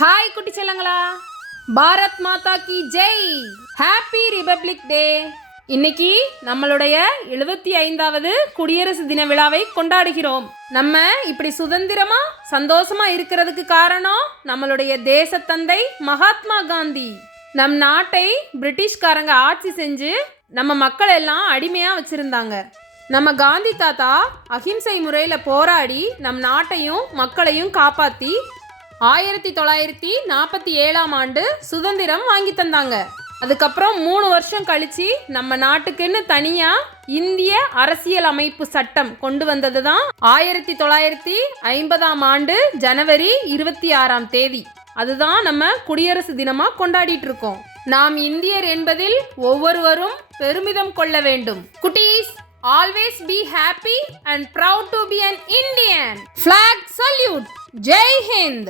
Hi குட்டி செல்லங்களா, பாரத் மாதா கி Jai. Happy republic டே. இன்னைக்கு நம்மளுடைய 75வது குடியரசு தின விழாவை கொண்டாடுகிறோம். நம்ம இப்படி சுதந்திரமா சந்தோஷமா இருக்கிறதுக்கு காரணம் நம்மளுடைய தேசத்தந்தை மகாத்மா காந்தி. நம் நாட்டை பிரிட்டிஷ்காரங்க ஆட்சி செஞ்சு நம்ம மக்கள் எல்லாம் அடிமையா வச்சிருந்தாங்க. நம்ம காந்தி தாத்தா அஹிம்சை முறையில் போராடி நம் நாட்டையும் மக்களையும் காப்பாற்றி 1947ஆம் ஆண்டு சுதந்திரம் வாங்கி தந்தாங்க. அதுக்கப்புறம் 3 வருஷம் கழிச்சு நம்ம நாட்டுக்குன்னு தனியா இந்திய அரசியல் அமைப்பு சட்டம் கொண்டு வந்தது தான் 1950ஆம் ஆண்டு ஜனவரி 26ஆம் தேதி. அதுதான் நம்ம குடியரசு தினமா கொண்டாடிட்டு இருக்கோம். நாம் இந்தியர் என்பதில் ஒவ்வொருவரும் பெருமிதம் கொள்ள வேண்டும். குட்டீஸ், always be happy and proud to be an Indian. Flag salute. Jai Hind.